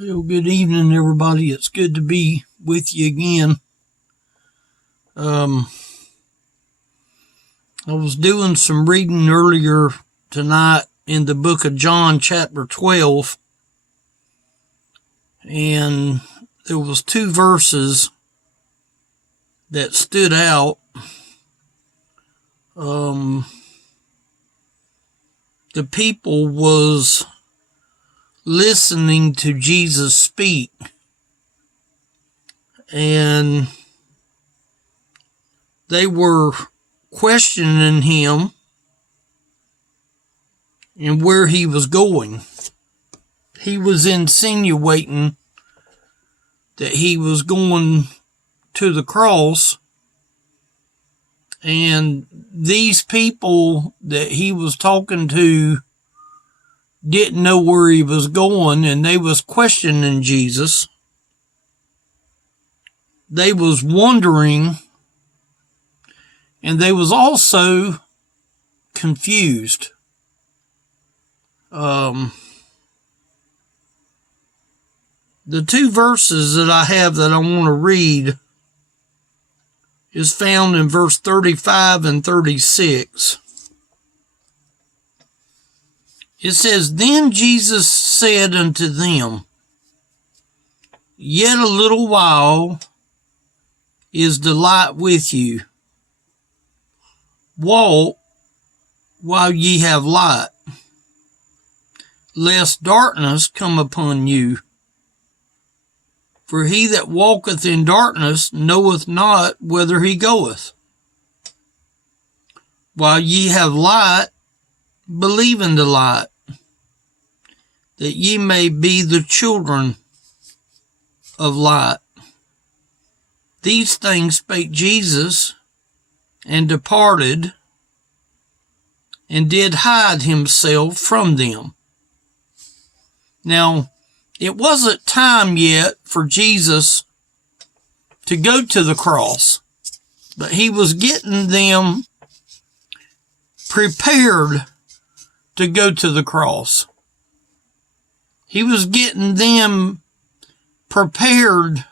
Well, good evening, everybody. It's good to be with you again. I was doing some reading earlier tonight in the book of John, chapter 12, and there was two verses that stood out. The people was listening to Jesus speak, and they were questioning him and where he was going. He was insinuating that he was going to the cross, and these people that he was talking to didn't know where he was going, and they was questioning Jesus. They was wondering, and they was also confused. The two verses that I have that I want to read is found in verse 35 and 36. It says, "Then Jesus said unto them, Yet a little while is the light with you. Walk while ye have light, lest darkness come upon you. For he that walketh in darkness knoweth not whither he goeth. While ye have light, believe in the light, that ye may be the children of light." These things spake Jesus, and departed, and did hide himself from them. Now, it wasn't time yet for Jesus to go to the cross, but he was getting them prepared to go to the cross. He was getting them prepared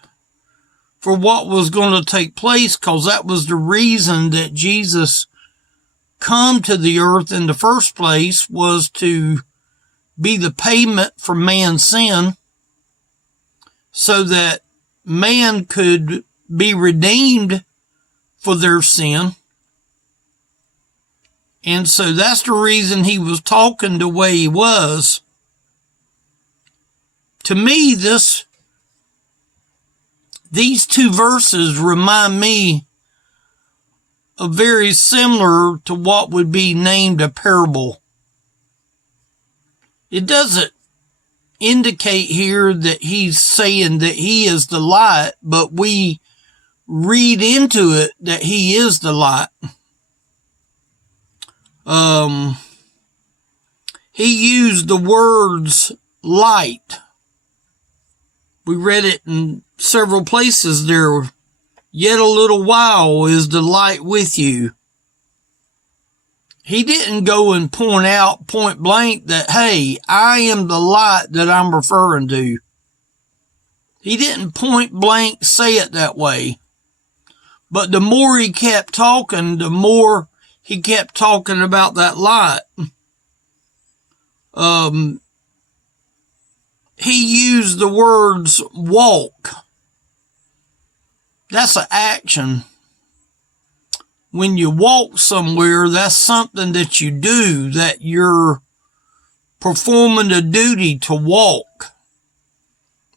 for what was going to take place, because that was the reason that Jesus come to the earth in the first place, was to be the payment for man's sin, so that man could be redeemed for their sin. And so that's the reason he was talking the way he was. To me, these two verses remind me of very similar to what would be named a parable. It doesn't indicate here that he's saying that he is the light, but we read into it that he is the light. He used the words light. We read it in several places there. Yet a little while is the light with you. He didn't go and point out point blank that, hey, I am the light that I'm referring to. He didn't point blank say it that way. But the more he kept talking, the more he kept talking about that light. He used the words walk. That's an action. When you walk somewhere, that's something that you do, that you're performing a duty to walk.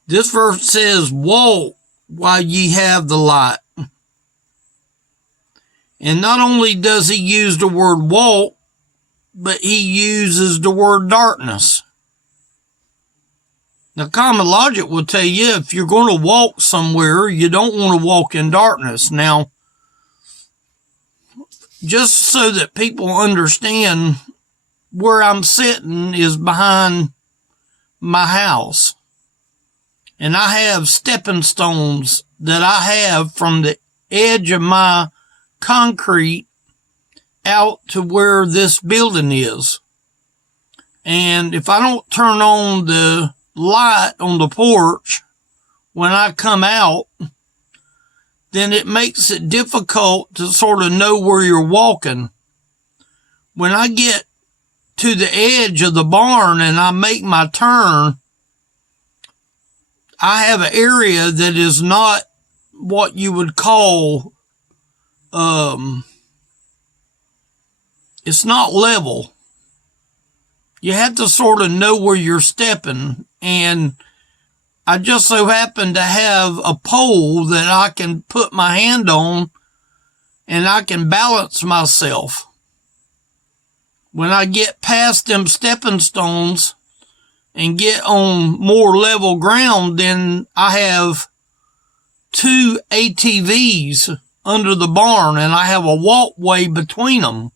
This verse says, walk while ye have the light. And not only does he use the word walk, but he uses the word darkness. Now, common logic will tell you if you're going to walk somewhere, you don't want to walk in darkness. Now, just so that people understand, where I'm sitting is behind my house. And I have stepping stones that I have from the edge of my concrete out to where this building is. And if I don't turn on the light on the porch when I come out, then it makes it difficult to sort of know where you're walking. When I get to the edge of the barn and I make my turn, I have an area that is not what you would call, it's not level. You have to sort of know where you're stepping, and I just so happen to have a pole that I can put my hand on and I can balance myself. When I get past them stepping stones and get on more level ground, then I have 2 ATVs under the barn and I have a walkway between them.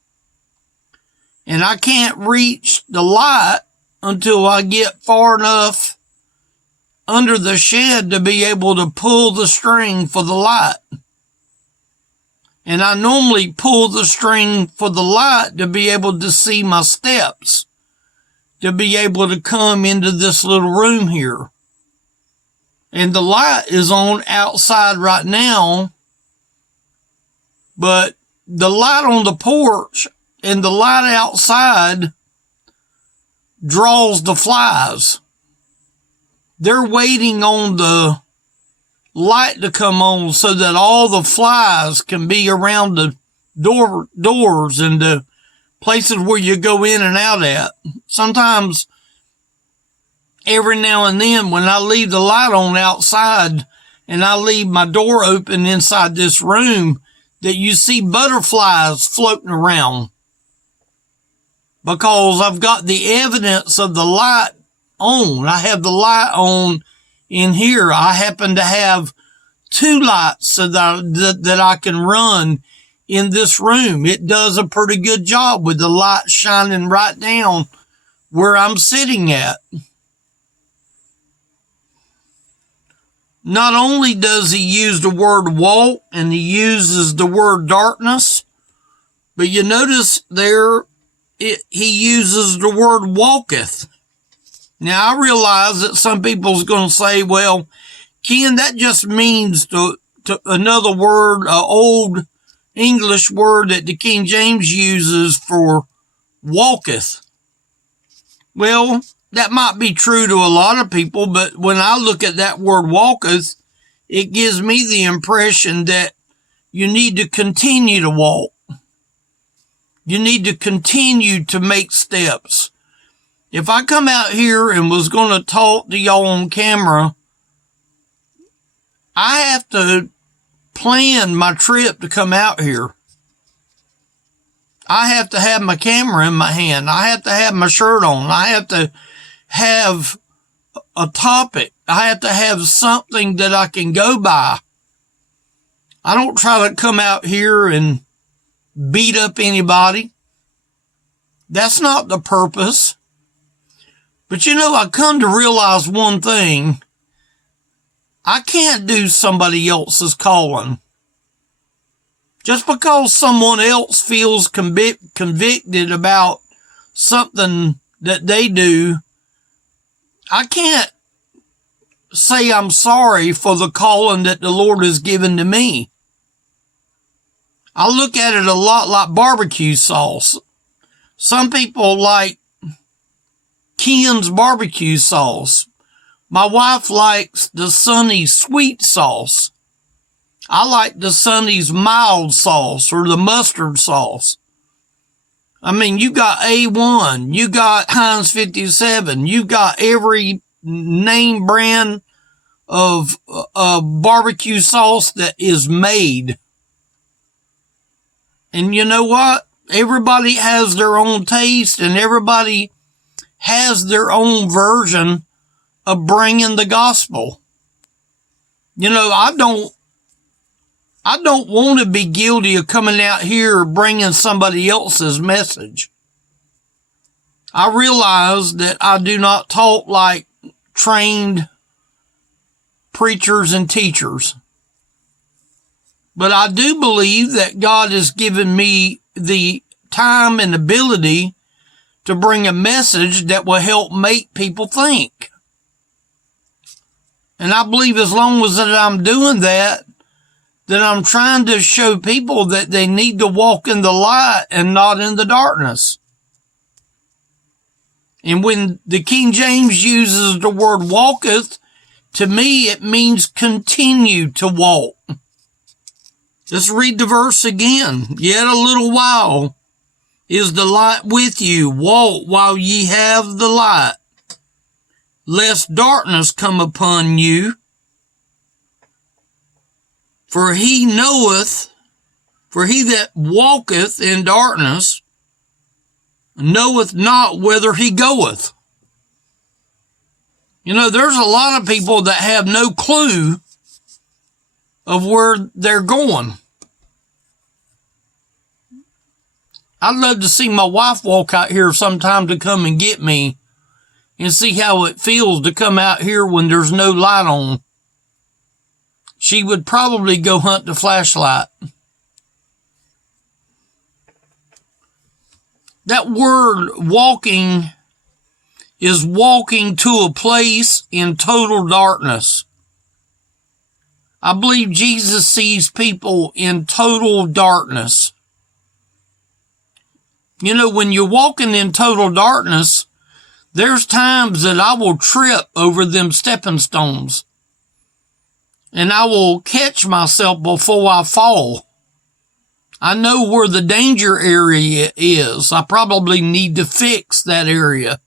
And I can't reach the light until I get far enough under the shed to be able to pull the string for the light. And I normally pull the string for the light to be able to see my steps, to be able to come into this little room here. And the light is on outside right now, but the light on the porch and the light outside draws the flies. They're waiting on the light to come on so that all the flies can be around the doors and the places where you go in and out at. Sometimes, every now and then, when I leave the light on outside and I leave my door open inside this room, that you see butterflies floating around, because I've got the evidence of the light on. I have the light on in here. I happen to have 2 lights so that I can run in this room. It does a pretty good job with the light shining right down where I'm sitting at. Not only does he use the word walk and he uses the word darkness, but you notice there he uses the word walketh. Now, I realize that some people's going to say, well, Ken, that just means to another word, old English word that the King James uses for walketh. Well, that might be true to a lot of people, but when I look at that word walketh, it gives me the impression that you need to continue to walk. You need to continue to make steps. If I come out here and was going to talk to y'all on camera, I have to plan my trip to come out here. I have to have my camera in my hand. I have to have my shirt on. I have to have a topic. I have to have something that I can go by. I don't try to come out here and beat up anybody. That's not the purpose. But you know, I come to realize one thing. I can't do somebody else's calling. Just because someone else feels convicted about something that they do, I can't say I'm sorry for the calling that the Lord has given to me. I look at it a lot like barbecue sauce. Some people like Ken's barbecue sauce. My wife likes the Sonny's sweet sauce. I like the Sonny's mild sauce or the mustard sauce. I mean, you got A1, you got Heinz 57, you got every name brand of barbecue sauce that is made. And you know what? Everybody has their own taste and everybody has their own version of bringing the gospel. You know, I don't want to be guilty of coming out here bringing somebody else's message. I realize that I do not talk like trained preachers and teachers. But I do believe that God has given me the time and ability to bring a message that will help make people think. And I believe as long as that I'm doing that, that I'm trying to show people that they need to walk in the light and not in the darkness. And when the King James uses the word walketh, to me it means continue to walk. Let's read the verse again. Yet a little while is the light with you. Walk while ye have the light, lest darkness come upon you. For he that walketh in darkness knoweth not whither he goeth. You know, there's a lot of people that have no clue of where they're going. I'd love to see my wife walk out here sometime to come and get me and see how it feels to come out here when there's no light on. She would probably go hunt the flashlight. That word walking is walking to a place in total darkness. I believe Jesus sees people in total darkness. You know, when you're walking in total darkness, there's times that I will trip over them stepping stones. And I will catch myself before I fall. I know where the danger area is. I probably need to fix that area.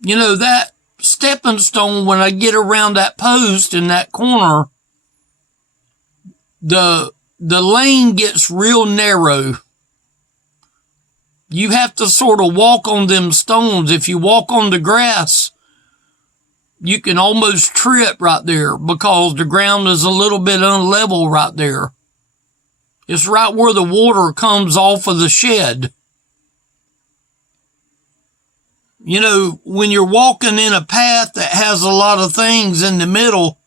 You know, that stepping stone, when I get around that post in that corner, the lane gets real narrow. You have to sort of walk on them stones. If you walk on the grass, you can almost trip right there because the ground is a little bit unlevel right there. It's right where the water comes off of the shed. You know, when you're walking in a path that has a lot of things in the middle,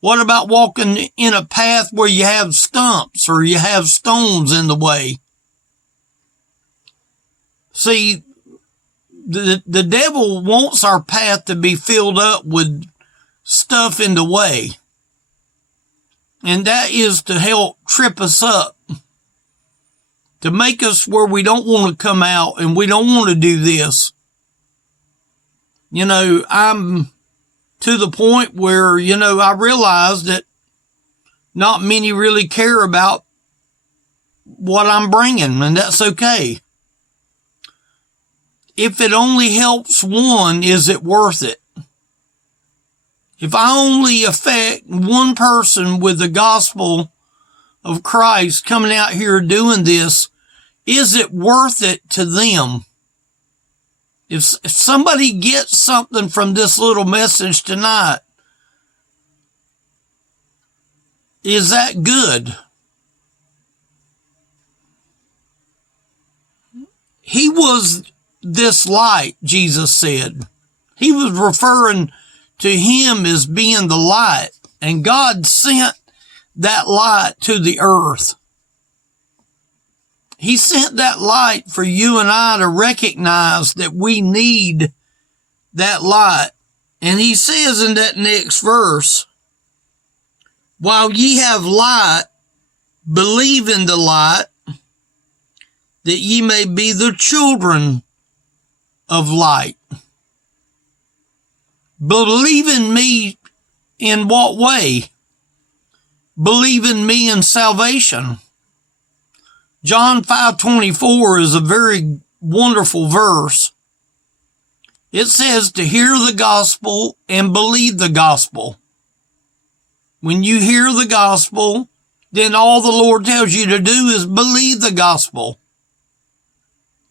what about walking in a path where you have stumps or you have stones in the way? See, the devil wants our path to be filled up with stuff in the way. And that is to help trip us up, to make us where we don't want to come out and we don't want to do this. You know, I'm to the point where, you know, I realize that not many really care about what I'm bringing, and that's okay. If it only helps one, is it worth it? If I only affect one person with the gospel of Christ coming out here doing this, is it worth it to them? If somebody gets something from this little message tonight, is that good? He was this light, Jesus said. He was referring to him as being the light, and God sent that light to the earth. He sent that light for you and I to recognize that we need that light. And he says in that next verse, while ye have light, believe in the light, that ye may be the children of light. Believe in me in what way? Believe in me in salvation. John 5:24 is a very wonderful verse. It says to hear the gospel and believe the gospel. When you hear the gospel, then all the Lord tells you to do is believe the gospel.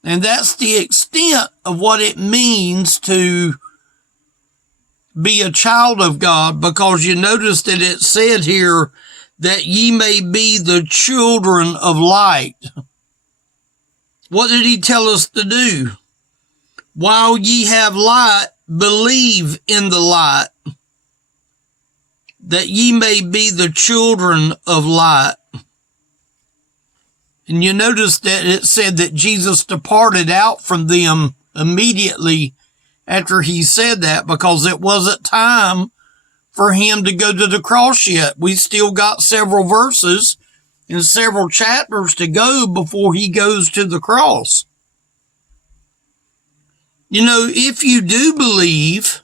And that's the extent of what it means to be a child of God, because you notice that it said here that ye may be the children of light. What did he tell us to do? While ye have light, believe in the light, that ye may be the children of light. And you notice that it said that Jesus departed out from them immediately after he said that, because it wasn't time for him to go to the cross yet. We still got several verses and several chapters to go before he goes to the cross. You know, if you do believe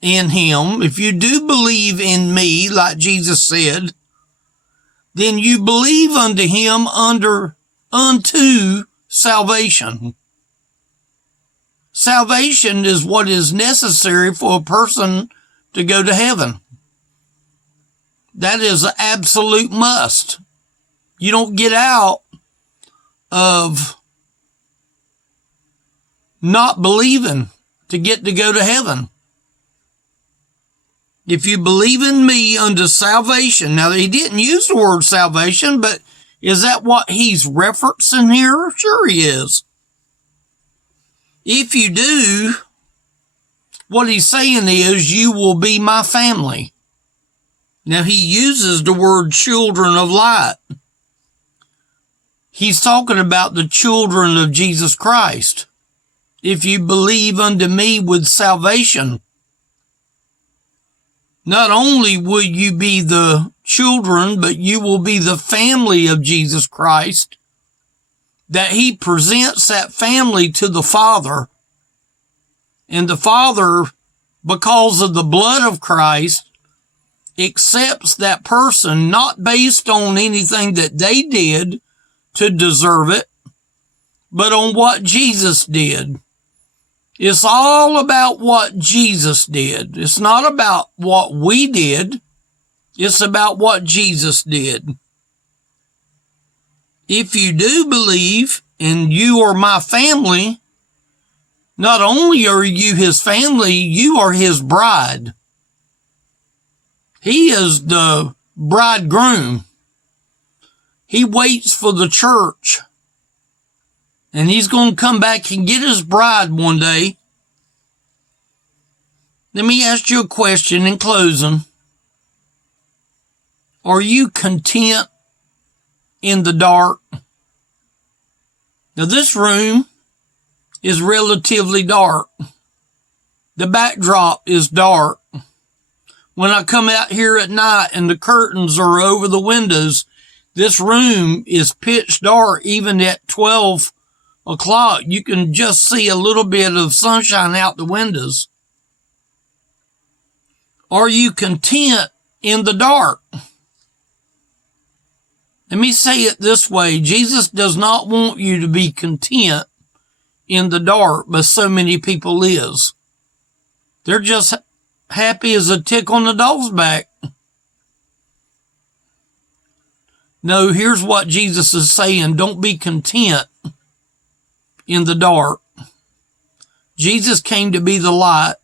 in him, if you do believe in me, like Jesus said, then you believe unto him unto salvation. Salvation is what is necessary for a person to go to heaven. That is an absolute must. You don't get out of not believing to get to go to heaven. If you believe in me unto salvation. Now, he didn't use the word salvation, but is that what he's referencing here? Sure he is. If you do, what he's saying is you will be my family. Now, he uses the word children of light. He's talking about the children of Jesus Christ. If you believe unto me with salvation, not only will you be the children, but you will be the family of Jesus Christ, that he presents that family to the Father. And the Father, because of the blood of Christ, accepts that person not based on anything that they did to deserve it, but on what Jesus did. It's all about what Jesus did. It's not about what we did. It's about what Jesus did. If you do believe and you are my family, not only are you his family, you are his bride. He is the bridegroom. He waits for the church. And he's going to come back and get his bride one day. Let me ask you a question in closing. Are you content in the dark? Now, this room is relatively dark. The backdrop is dark. When I come out here at night and the curtains are over the windows, this room is pitch dark. Even at 12 o'clock, you can just see a little bit of sunshine out the windows. Are you content in the dark? Let me say it this way. Jesus does not want you to be content in the dark, but so many people is. They're just happy as a tick on the dog's back. No, here's what Jesus is saying. Don't be content in the dark. Jesus came to be the light.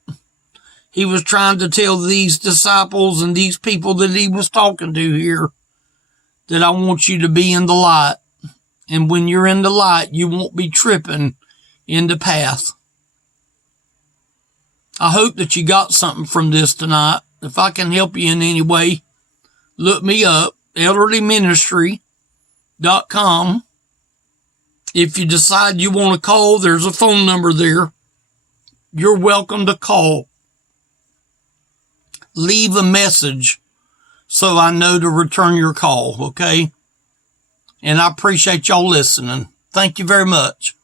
He was trying to tell these disciples and these people that he was talking to here that I want you to be in the light. And when you're in the light, you won't be tripping in the path. I hope that you got something from this tonight. If I can help you in any way, look me up, elderlyministry.com. If you decide you want to call, there's a phone number there. You're welcome to call. Leave a message so I know to return your call, okay? And I appreciate y'all listening. Thank you very much.